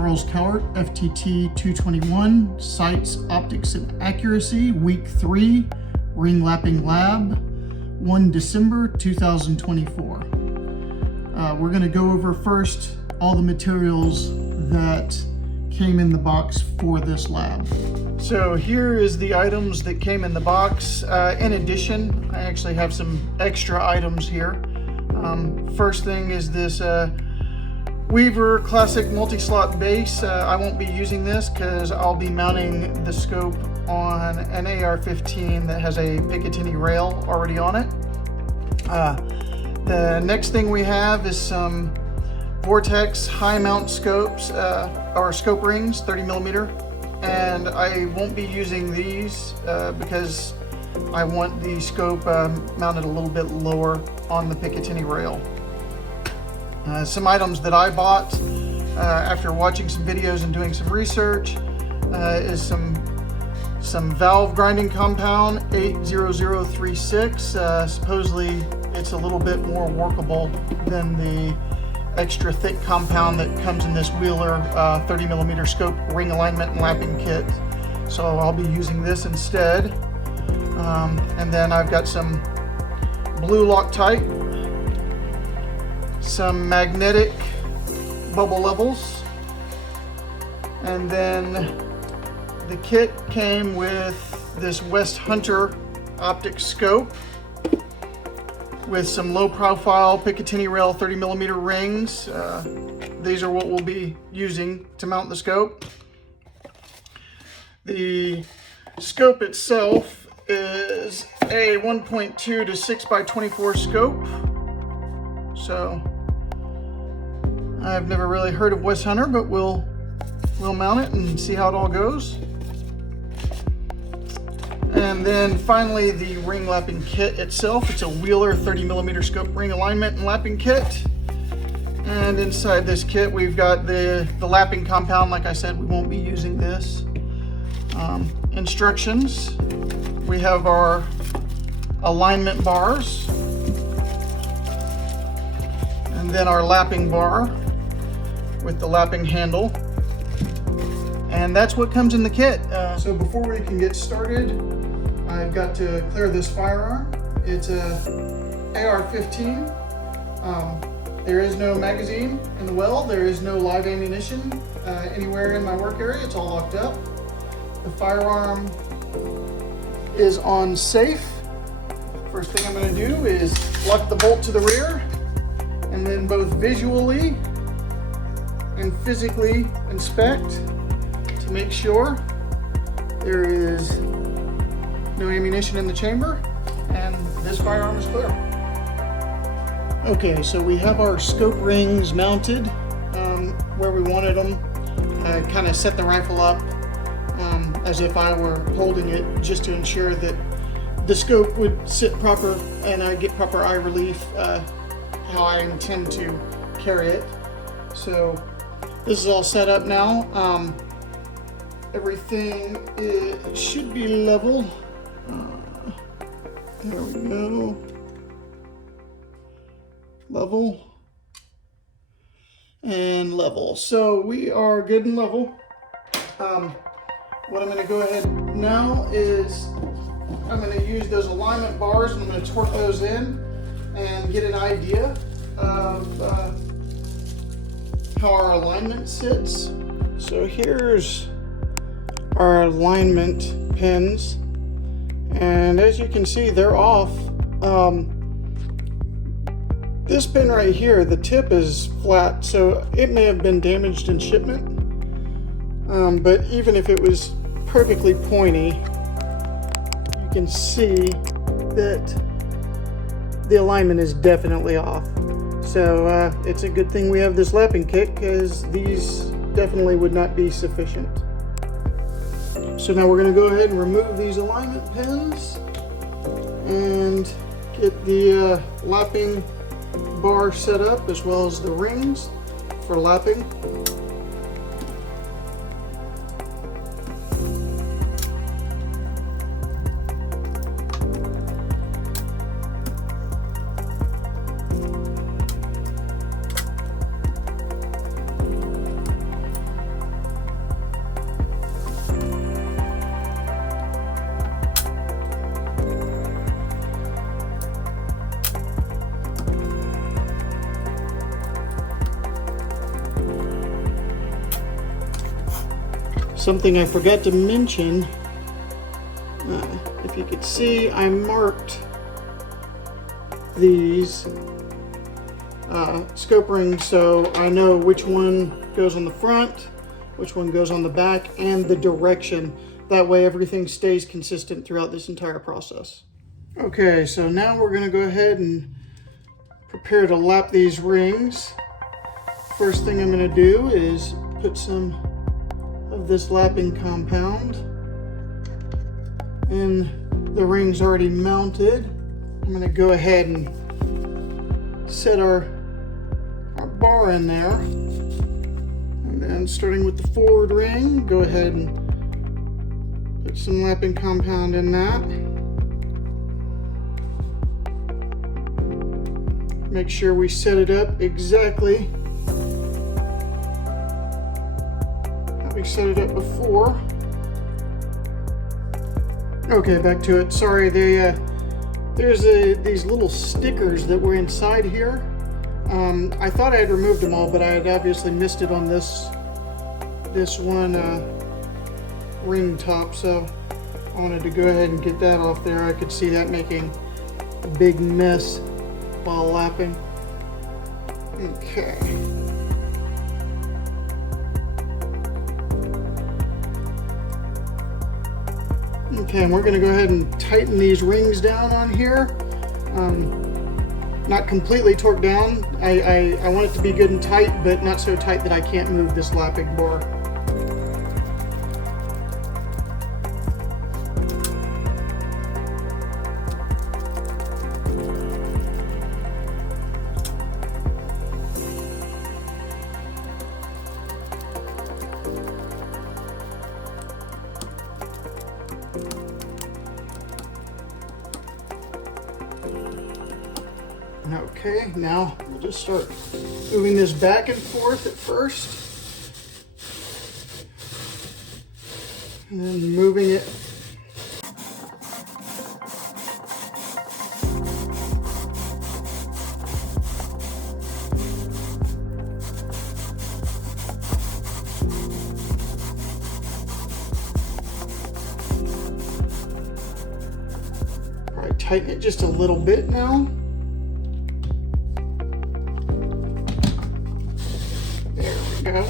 Charles Cowart, FTT 221, Sights, Optics, and Accuracy, Week 3, Ring Lapping Lab, 1 December 2024. We're going to go over first all the materials that came in the box for this lab. So here is the items that came in the box. In addition, I actually have some extra items here. First thing is this Weaver Classic multi-slot base. I won't be using this because I'll be mounting the scope on an AR-15 that has a Picatinny rail already on it. The next thing we have is some Vortex high mount scopes, or scope rings, 30mm, and I won't be using these because I want the scope mounted a little bit lower on the Picatinny rail. Some items that I bought after watching some videos and doing some research is some valve grinding compound 80036. Supposedly it's a little bit more workable than the extra thick compound that comes in this Wheeler 30mm scope ring alignment and lapping kit. So I'll be using this instead. And then I've got some blue Loctite, some magnetic bubble levels, and then the kit came with this West Hunter optic scope with some low profile Picatinny rail 30mm rings. These are what we'll be using to mount the scope. The scope itself is a 1.2 to 6x24 scope. So I've never really heard of West Hunter, but we'll mount it and see how it all goes. And then finally the ring lapping kit itself. It's a Wheeler 30mm scope ring alignment and lapping kit. And inside this kit we've got the lapping compound. Like I said, we won't be using this. Instructions. We have our alignment bars, and then our lapping bar with the lapping handle, and that's what comes in the kit. So before we can get started, I've got to clear this firearm. It's a AR-15. There is no magazine in the well. There is no live ammunition anywhere in my work area. It's all locked up. The firearm is on safe. First thing I'm going to do is lock the bolt to the rear, and then both visually and physically inspect to make sure there is no ammunition in the chamber, and this firearm is clear. Okay, so we have our scope rings mounted where we wanted them. I kind of set the rifle up as if I were holding it, just to ensure that the scope would sit proper and I get proper eye relief how I intend to carry it. So this is all set up now. Everything should be level. There we go. Level and level. So we are good and level. What I'm going to go ahead now is I'm going to use those alignment bars and I'm going to torque those in and get an idea of how our alignment sits. So here's our alignment pins, and as you can see, they're off. This pin right here, the tip is flat, so it may have been damaged in shipment. But even if it was perfectly pointy, you can see that the alignment is definitely off. So it's a good thing we have this lapping kit, because these definitely would not be sufficient. So now we're going to go ahead and remove these alignment pins and get the lapping bar set up, as well as the rings for lapping. Something I forgot to mention, if you could see, I marked these scope rings so I know which one goes on the front, which one goes on the back, and the direction. That way everything stays consistent throughout this entire process. Okay, so now we're going to go ahead and prepare to lap these rings. First thing I'm going to do is put some of this lapping compound in the rings already mounted. I'm going to go ahead and set our bar in there, and then starting with the forward ring, go ahead and put some lapping compound in that. Make sure we set it up exactly how we set it up before. Okay, back to it. Sorry, there's these little stickers that were inside here. I thought I had removed them all, but I had obviously missed it on this one ring top, so I wanted to go ahead and get that off there. I could see that making a big mess while lapping. Okay. Okay, and we're going to go ahead and tighten these rings down on here. Not completely torqued down. I want it to be good and tight, but not so tight that I can't move this lapping bar. Okay, now we'll just start moving this back and forth at first, and then moving it. Probably tighten it just a little bit now. Go.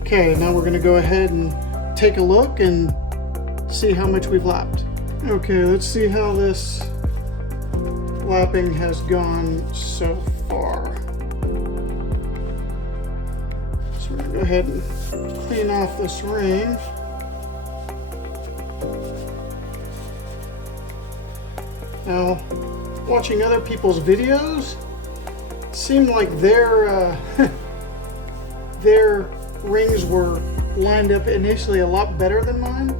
Okay, now we're going to go ahead and take a look and see how much we've lapped. Okay, let's see how this lapping has gone so far. So we're going to go ahead and clean off this ring. Now, watching other people's videos, it seemed like their rings were lined up initially a lot better than mine.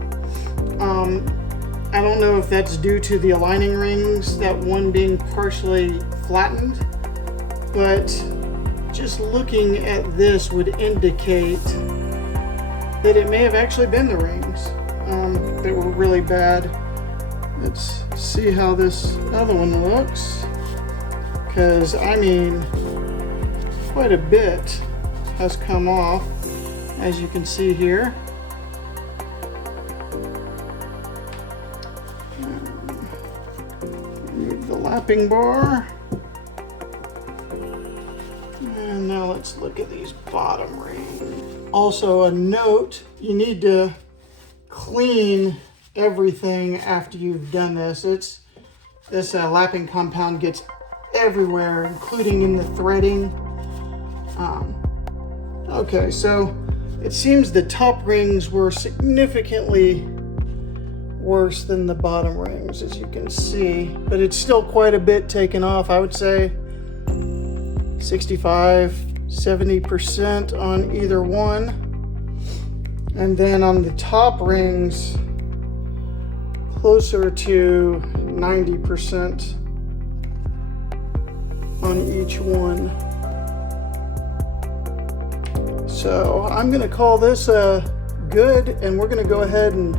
I don't know if that's due to the aligning rings, that one being partially flattened, but just looking at this would indicate that it may have actually been the rings that were really bad. Let's see how this other one looks, because I mean, quite a bit has come off, as you can see here. Remove the lapping bar. And now let's look at these bottom rings. Also a note, you need to clean everything after you've done this. This lapping compound gets everywhere, including in the threading. Okay, so it seems the top rings were significantly worse than the bottom rings, as you can see, but it's still quite a bit taken off. I would say 65-70% on either one, and then on the top rings closer to 90% on each one. So I'm going to call this good, and we're going to go ahead and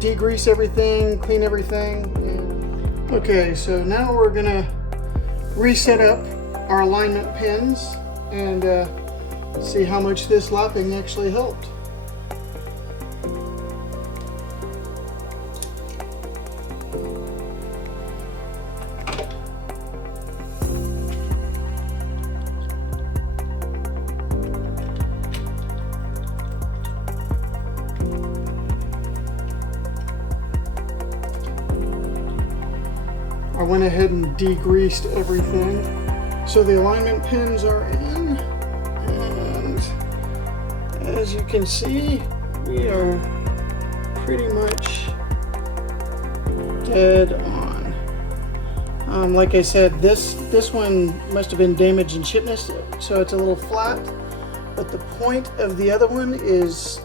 degrease everything, clean everything. Okay, so now we're going to reset up our alignment pins and see how much this lapping actually helped. I went ahead and degreased everything. So the alignment pins are in, and as you can see, we are pretty much dead on. Like I said, this one must have been damaged in shipment, so it's a little flat, but the point of the other one is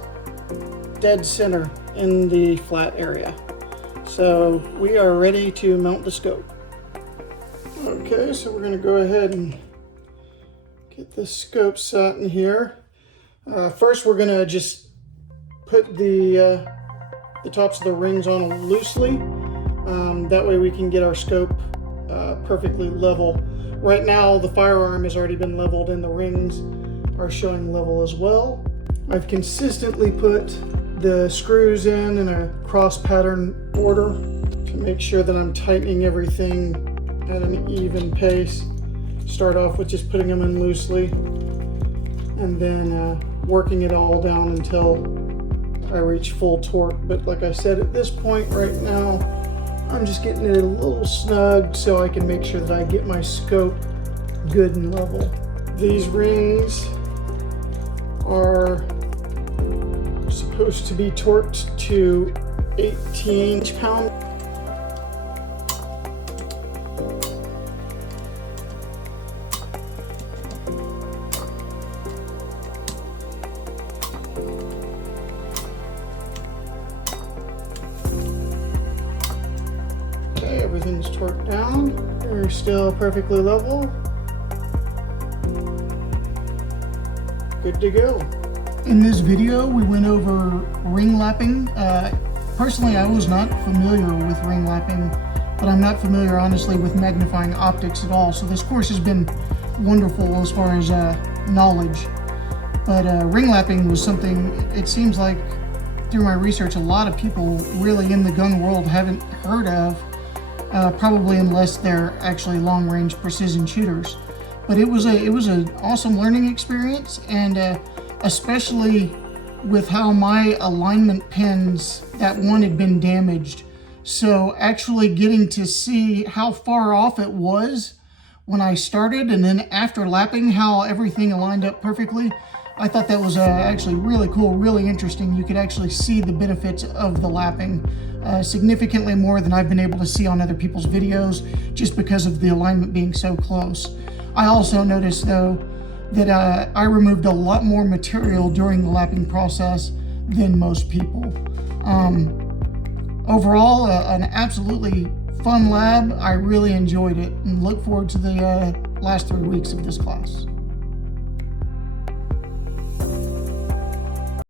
dead center in the flat area. So we are ready to mount the scope. Okay, so we're going to go ahead and get the scope set in here. First, we're going to just put the tops of the rings on loosely. That way we can get our scope perfectly level. Right now, the firearm has already been leveled and the rings are showing level as well. I've consistently put the screws in a cross pattern order to make sure that I'm tightening everything at an even pace. Start off with just putting them in loosely and then working it all down until I reach full torque. But like I said, at this point right now, I'm just getting it a little snug so I can make sure that I get my scope good and level. These rings are supposed to be torqued to 18 pound. Okay, everything's torqued down. We're still perfectly level. Good to go. In this video, we went over ring lapping. Personally, I was not familiar with ring lapping, but I'm not familiar, honestly, with magnifying optics at all. So this course has been wonderful as far as knowledge. But ring lapping was something, it seems like through my research, a lot of people really in the gun world haven't heard of, probably unless they're actually long-range precision shooters. But it was an awesome learning experience, and especially with how my alignment pins, that one had been damaged. So actually getting to see how far off it was when I started, and then after lapping, how everything aligned up perfectly. I thought that was actually really cool, really interesting. You could actually see the benefits of the lapping significantly more than I've been able to see on other people's videos, just because of the alignment being so close. I also noticed though that I removed a lot more material during the lapping process than most people. Overall, an absolutely fun lab. I really enjoyed it and look forward to the last 3 weeks of this class.